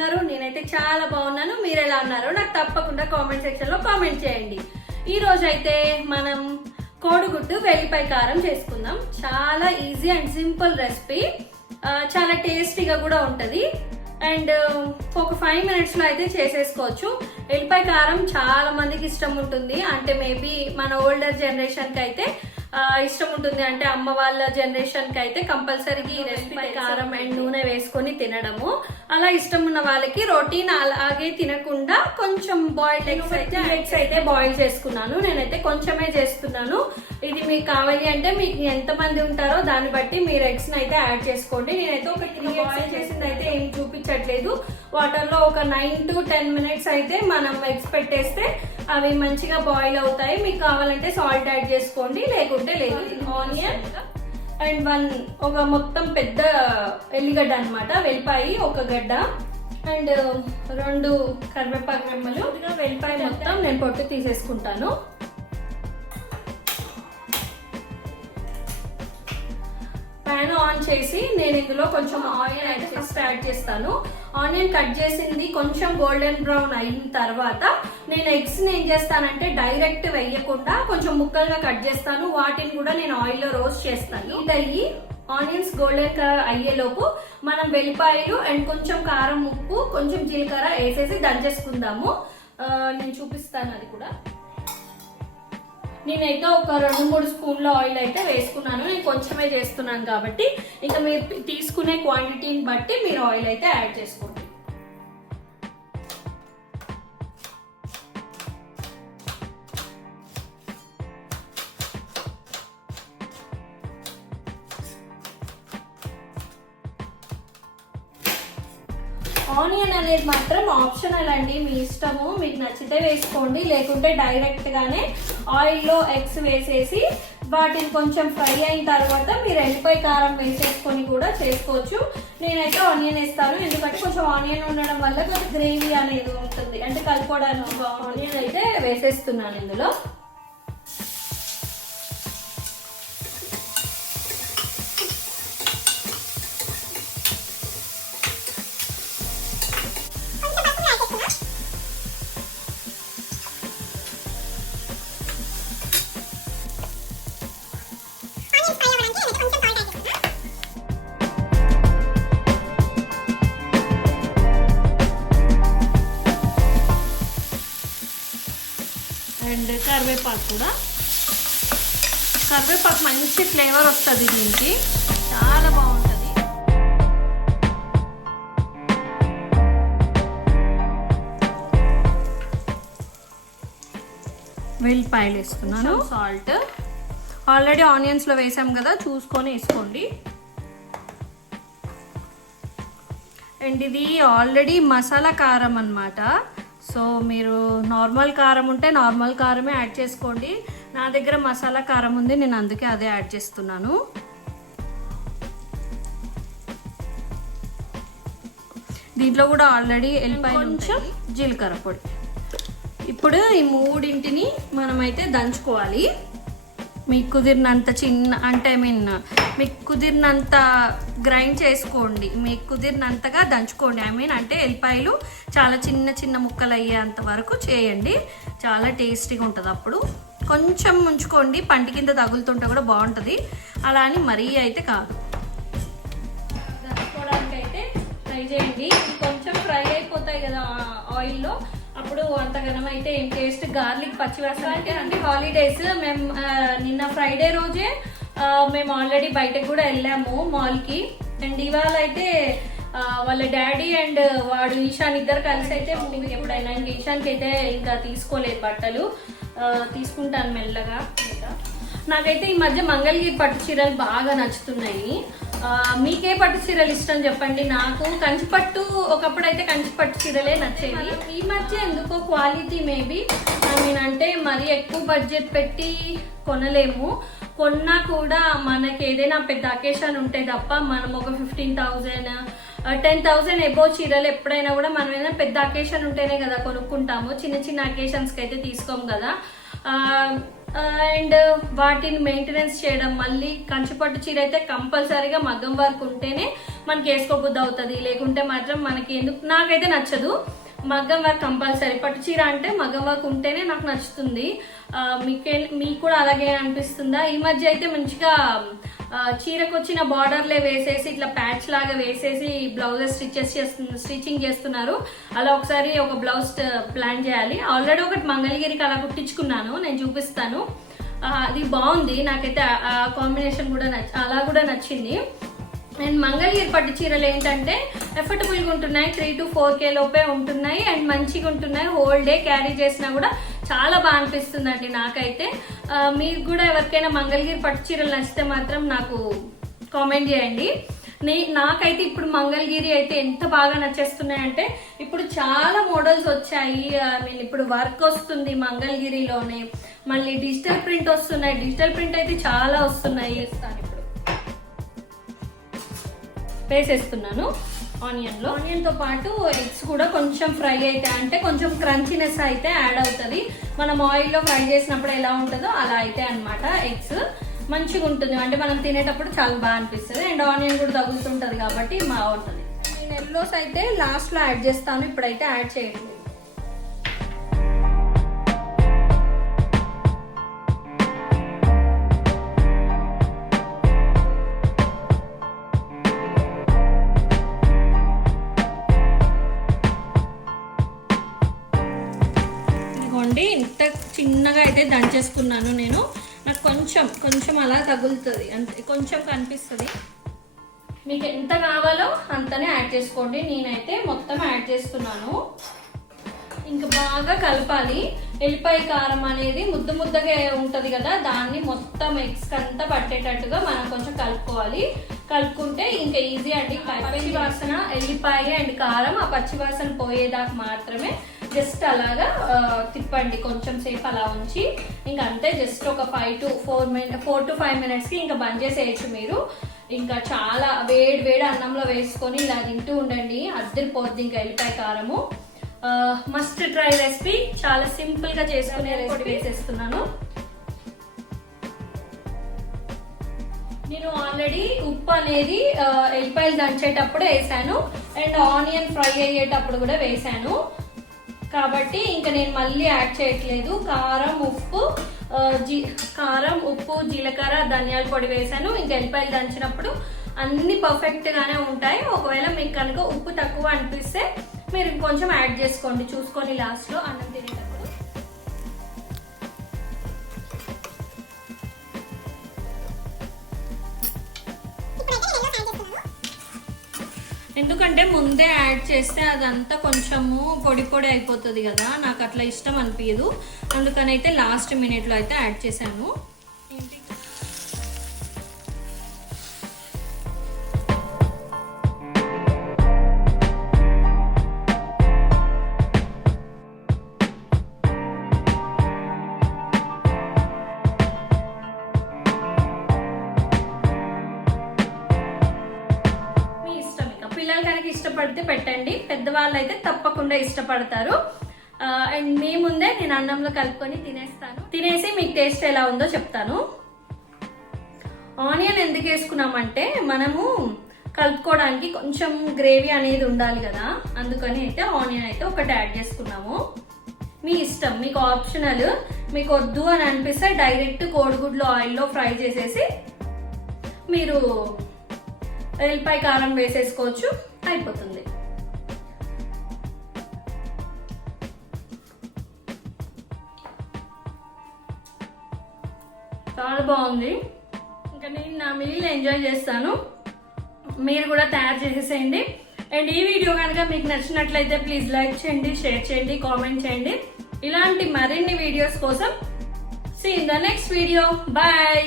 ఉన్నారు? నేనైతే చాలా బాగున్నాను. మీరు ఎలా ఉన్నారు? నాకు తప్పకుండా కామెంట్ సెక్షన్ లో కామెంట్ చేయండి. ఈ రోజు అయితే మనం కోడిగుడ్డు వెల్లిపాయ కారం చేసుకుందాం. చాలా ఈజీ అండ్ సింపుల్ రెసిపీ, చాలా టేస్టీగా కూడా ఉంటది అండ్ ఒక 5 minutes లో అయితే చేసేసుకోవచ్చు. వెల్లిపాయ కారం చాలా మందికి ఇష్టం ఉంటుంది. అంటే మేబీ మన ఓల్డర్ జనరేషన్ కి అయితే ఇష్టం ఉంటుంది. అంటే అమ్మ వాళ్ళ జనరేషన్ కి అయితే కంపల్సరీగా ఈ రెసిపీ కారం అండ్ నూనె వేసుకొని తినడము. అలా ఇష్టం ఉన్న వాళ్ళకి రొటీన్ అలాగే తినకుండా కొంచెం బాయిల్డ్ ఎగ్స్ అయితే బాయిల్ చేసుకున్నాను. నేనైతే కొంచెమే చేస్తున్నాను. ఇది మీకు కావాలి అంటే మీకు ఎంత మంది ఉంటారో దాన్ని బట్టి మీరు ఎగ్స్ అయితే యాడ్ చేసుకోండి. నేనైతే ఒక 3 బాయిల్ చేసింది అయితే ఏం చూపించట్లేదు. వాటర్ లో ఒక 9 to 10 minutes అయితే మనం ఎగ్స్ పెట్టేస్తే అవి మంచిగా బాయిల్ అవుతాయి. మీకు కావాలంటే సాల్ట్ యాడ్ చేసుకోండి, లేకుంటే లేదు. ఆనియన్ అండ్ ఒక మొత్తం పెద్ద ఎల్లిగడ్డ అన్నమాట, వెల్లిపాయ ఒక గడ్డ అండ్ 2 కరివేపాకు రెమ్మలు. వెల్లిపాయ మొత్తం నేను పొట్టు తీసేసుకుంటాను. ప్యాన్ ఆన్ చేసి నేను ఇందులో కొంచెం ఆయిల్ అయితే ఫస్ట్ యాడ్ చేస్తాను. ఆనియన్ కట్ చేసింది కొంచెం గోల్డెన్ బ్రౌన్ అయిన తర్వాత నేను ఎగ్స్ ఏం చేస్తానంటే డైరెక్ట్ వేయకుండా కొంచెం ముక్కలుగా కట్ చేస్తాను. వాటిని కూడా నేను ఆయిల్ లో రోస్ట్ చేస్తాను. ఇది ఆనియన్స్ గోల్డెన్ కలర్ అయ్యేలోపు మనం వెల్లిపాయలు అండ్ కొంచెం కారం, ఉప్పు, కొంచెం జీలకర్ర వేసేసి దంచేసుకుందాము. నేను చూపిస్తాను అది కూడా. నేనైతే ఒక 2-3 స్పూన్ల ఆయిల్ అయితే వేసుకున్నాను. నేను కొంచెమే చేస్తున్నాను కాబట్టి ఇంకా మీరు తీసుకునే క్వాంటిటీని బట్టి మీరు ఆయిల్ అయితే యాడ్ చేసుకోండి. ఆనియన్ అనేది మాత్రం ఆప్షనల్ అండి, మీ ఇష్టము. మీకు నచ్చితే వేసుకోండి, లేకుంటే డైరెక్ట్ గానే ఆయిల్లో ఎగ్స్ వేసేసి వాటిని కొంచెం ఫ్రై అయిన తర్వాత మీరు వెల్లిపాయ కారం వేసేసుకొని కూడా చేసుకోవచ్చు. నేనైతే ఆనియన్ వేస్తాను, ఎందుకంటే కొంచెం ఆనియన్ ఉండడం వల్ల కొంచెం గ్రేవీ అనేది ఉంటుంది. అంటే కలుపుకోవడానికి ఆనియన్ అయితే వేసేస్తున్నాను ఇందులో. అండ్ కరివేపాకు కూడా, కరివేపాకు మంచి ఫ్లేవర్ వస్తుంది దీనికి, చాలా బాగుంటుంది. వెల్లిపాయలు వేస్తున్నాను, సాల్ట్ ఆల్రెడీ ఆనియన్స్లో వేసాం కదా, చూసుకొని వేసుకోండి. అండ్ ఇది ఆల్రెడీ మసాలా కారం అన్నమాట. సో మీరు నార్మల్ కారం ఉంటే నార్మల్ కారమే యాడ్ చేసుకోండి. నా దగ్గర మసాలా కారం ఉంది, నేను అందుకే అదే యాడ్ చేస్తున్నాను. దీంట్లో కూడా ఆల్రెడీ ఎల్లిపాయ, కొంచెం జీలకర్ర పొడి. ఇప్పుడు ఈ మూడింటిని మనమైతే దంచుకోవాలి. మీకు కుదిరినంత అంటే మీకు కుదిరినంత గ్రైండ్ చేసుకోండి, మీకు కుదిరినంతగా దంచుకోండి. అంటే ఎల్లిపాయలు చాలా చిన్న చిన్న ముక్కలు అయ్యేంత వరకు చేయండి, చాలా టేస్టీగా ఉంటుంది. అప్పుడు కొంచెం ఉంచుకోండి, పంటి కింద తగులుతుంటే కూడా బాగుంటుంది. అలా అని మరీ అయితే కాదు. దంచుకోవడానికి అయితే ట్రై చేయండి. కొంచెం ఫ్రై అయిపోతాయి కదా ఆయిల్లో, అప్పుడు అంతగానం అయితే ఏం టేస్ట్. గార్లిక్ పచ్చివాసన అంటే హాలిడేస్ మేము నిన్న ఫ్రైడే రోజే మేము ఆల్రెడీ బయటకు కూడా వెళ్ళాము మాల్కి. అండ్ ఇవాళ అయితే వాళ్ళ డాడీ అండ్ వాడు ఈశాన్ ఇద్దరు కలిసి అయితే మూవీకి ఎప్పుడైనా, ఇంకా ఈశాన్కి అయితే ఇంకా తీసుకోలేదు బట్టలు, తీసుకుంటాను మెల్లగా. నాకైతే ఈ మధ్య మంగళగిరి పట్టు చీరలు బాగా నచ్చుతున్నాయి. మీకే పట్టు చీరలు ఇష్టం చెప్పండి. నాకు కంచిపట్టు, ఒకప్పుడు అయితే కంచిపట్టు చీరలే నచ్చేవి. ఈ మధ్య ఎందుకో క్వాలిటీ మేబీ అంటే మరీ ఎక్కువ బడ్జెట్ పెట్టి కొనలేము. కొన్నా కూడా మనకి ఏదైనా పెద్ద అకేషన్ ఉంటే తప్ప మనం ఒక 15,000 10,000 ఎబో చీరలు ఎప్పుడైనా కూడా మనం ఏదైనా పెద్ద అకేషన్ ఉంటేనే కదా కొనుక్కుంటాము. చిన్న చిన్న అకేషన్స్కి అయితే తీసుకోము కదా. అండ్ వాటిని మెయింటెనెన్స్ చేయడం, మళ్ళీ కంచిపట్టు చీర అయితే కంపల్సరీగా మగ్గం వర్క్ ఉంటేనే మనకి వేసుకోబుద్ధి అవుతుంది, లేకుంటే మాత్రం మనకి ఎందుకు నాకైతే నచ్చదు. మగ్గం వర్క్ కంపల్సరీ, పట్టు చీర అంటే మగ్గం వర్క్ ఉంటేనే నాకు నచ్చుతుంది. మీకు కూడా అలాగే అనిపిస్తుందా? ఈ మధ్య అయితే మంచిగా చీరకు వచ్చిన బార్డర్లే వేసేసి ఇట్లా ప్యాచ్ లాగా వేసేసి బ్లౌజెస్ స్టిచ్చింగ్ చేస్తున్నారు. అలా ఒకసారి ఒక బ్లౌజ్ ప్లాన్ చేయాలి. ఆల్రెడీ ఒకటి మంగళగిరికి అలా కుట్టించుకున్నాను, నేను చూపిస్తాను. అది బాగుంది, నాకైతే ఆ కాంబినేషన్ కూడా అలా కూడా నచ్చింది. అండ్ మంగళగిరి పట్టు చీరలు ఏంటంటే ఎఫర్టబుల్గా ఉంటున్నాయి, 3 to 4K లోపే ఉంటున్నాయి అండ్ మంచిగా ఉంటున్నాయి. హోల్ డే క్యారీ చేసినా కూడా చాలా బాగా అనిపిస్తుందండి నాకైతే. మీకు కూడా ఎవరికైనా మంగళగిరి పట్టు చీరలు నచ్చితే మాత్రం నాకు కామెంట్ చేయండి. నాకైతే ఇప్పుడు మంగళగిరి అయితే ఎంత బాగా నచ్చేస్తున్నాయంటే ఇప్పుడు చాలా మోడల్స్ వచ్చాయి. ఇప్పుడు వర్క్ వస్తుంది మంగళగిరిలోనే, మళ్ళీ డిజిటల్ ప్రింట్ వస్తున్నాయి. డిజిటల్ ప్రింట్ అయితే చాలా వస్తున్నాయి. ఇప్పుడు వేసేస్తున్నాను ఆనియన్ తో పాటు ఎగ్స్ కూడా కొంచెం ఫ్రై అయితే, అంటే కొంచెం క్రంచీనెస్ అయితే యాడ్ అవుతుంది. మనం ఆయిల్లో ఫ్రై చేసినప్పుడు ఎలా ఉంటుందో అలా అయితే అన్నమాట. ఎగ్స్ మంచిగా ఉంటుంది, అంటే మనం తినేటప్పుడు చాలా బాగా అనిపిస్తుంది. అండ్ ఆనియన్ కూడా తగులుతుంటది కాబట్టి బాగుంటుంది. నేను ఎల్లోస్ అయితే లాస్ట్ లో యాడ్ చేస్తాను, ఇప్పుడైతే యాడ్ చేయట్లేదు. ఇంత చిన్నగా అయితే దంచేసుకున్నాను నేను. నాకు కొంచెం అలా తగులుతుంది, అంతే, కొంచెం కనిపిస్తుంది. మీకు ఎంత కావాలో అంతనే యాడ్ చేసుకోండి. నేనైతే మొత్తం యాడ్ చేస్తున్నాను. ఇంకా బాగా కలపాలి. ఎల్లిపాయ కారం అనేది ముద్దగా ఉంటది కదా, దాన్ని మొత్తం ఎగ్స్ అంతా పట్టేటట్టుగా మనం కొంచెం కలుపుకోవాలి. కలుపుకుంటే ఇంకా ఈజీ అండి. పచ్చి వాసన, ఎల్లిపాయ అండ్ కారం ఆ పచ్చి వాసన పోయేదాకా మాత్రమే జస్ట్ అలాగా తిప్పండి కొంచెం సేపు అలా ఉంచి. ఇంకా అంతే, జస్ట్ ఒక 4 to 5 minutes కి ఇంకా బంద్ చేసేయచ్చు మీరు. ఇంకా చాలా వేడి అన్నంలో వేసుకొని ఇలా తింటూ ఉండండి, అద్దరిపోద్ది. ఇంకా ఎల్లిపాయ కారము మస్ట్ ట్రై రెసిపీ, చాలా సింపుల్ గా చేసుకునే రెసిపీ వేసేస్తున్నాను. నేను ఆల్రెడీ ఉప్పు అనేది ఎల్లిపాయలు దంచేటప్పుడు వేసాను అండ్ ఆనియన్ ఫ్రై అయ్యేటప్పుడు కూడా వేసాను కాబట్టి ఇంకా నేను మళ్ళీ యాడ్ చేయట్లేదు. కారం, ఉప్పు, జీలకర్ర, ధనియాల పొడి వేసాను. ఇంకా ఎల్లిపాయలు దంచినప్పుడు అన్ని పర్ఫెక్ట్ గానే ఉంటాయి. ఒకవేళ మీకు కనుక ఉప్పు తక్కువ అనిపిస్తే మీరు కొంచెం యాడ్ చేసుకోండి చూసుకొని లాస్ట్ లో అన్నం తినేటప్పుడు. ఎందుకంటే ముందే యాడ్ చేస్తే అదంతా కొంచెము పొడి అయిపోతుంది కదా, నాకు అట్లా ఇష్టం అనిపించదు. అందుకని అయితే లాస్ట్ మినిట్లో అయితే యాడ్ చేశాను. పిల్లలు కనుక ఇష్టపడితే పెట్టండి, పెద్దవాళ్ళు అయితే తప్పకుండా ఇష్టపడతారు. అండ్ మీ ముందే నేను అన్నంలో కలుపుకొని తినేసి మీకు టేస్ట్ ఎలా ఉందో చెప్తాను. ఆనియన్ ఎందుకు వేసుకున్నామంటే మనము కలుపుకోవడానికి కొంచెం గ్రేవీ అనేది ఉండాలి కదా, అందుకని అయితే ఆనియన్ అయితే ఒకటి యాడ్ చేసుకున్నాము. మీ ఇష్టం, మీకు ఆప్షనల్. మీకు వద్దు అని అనిపిస్తే డైరెక్ట్ కోడిగుడ్లు ఆయిల్లో ఫ్రై చేసేసి మీరు ఎల్లిపాయ కారం వేసేసుకోవచ్చు, అయిపోతుంది. చాలా బాగుంది. ఇంకా నేను నా మీల్ ఎంజాయ్ చేస్తాను, మీరు కూడా తయారు చేసేసేయండి. అండ్ ఈ వీడియో కనుక మీకు నచ్చినట్లయితే ప్లీజ్ లైక్ చేయండి, షేర్ చేయండి, కామెంట్ చేయండి. ఇలాంటి మరిన్ని వీడియోస్ కోసం see in the next video. Bye.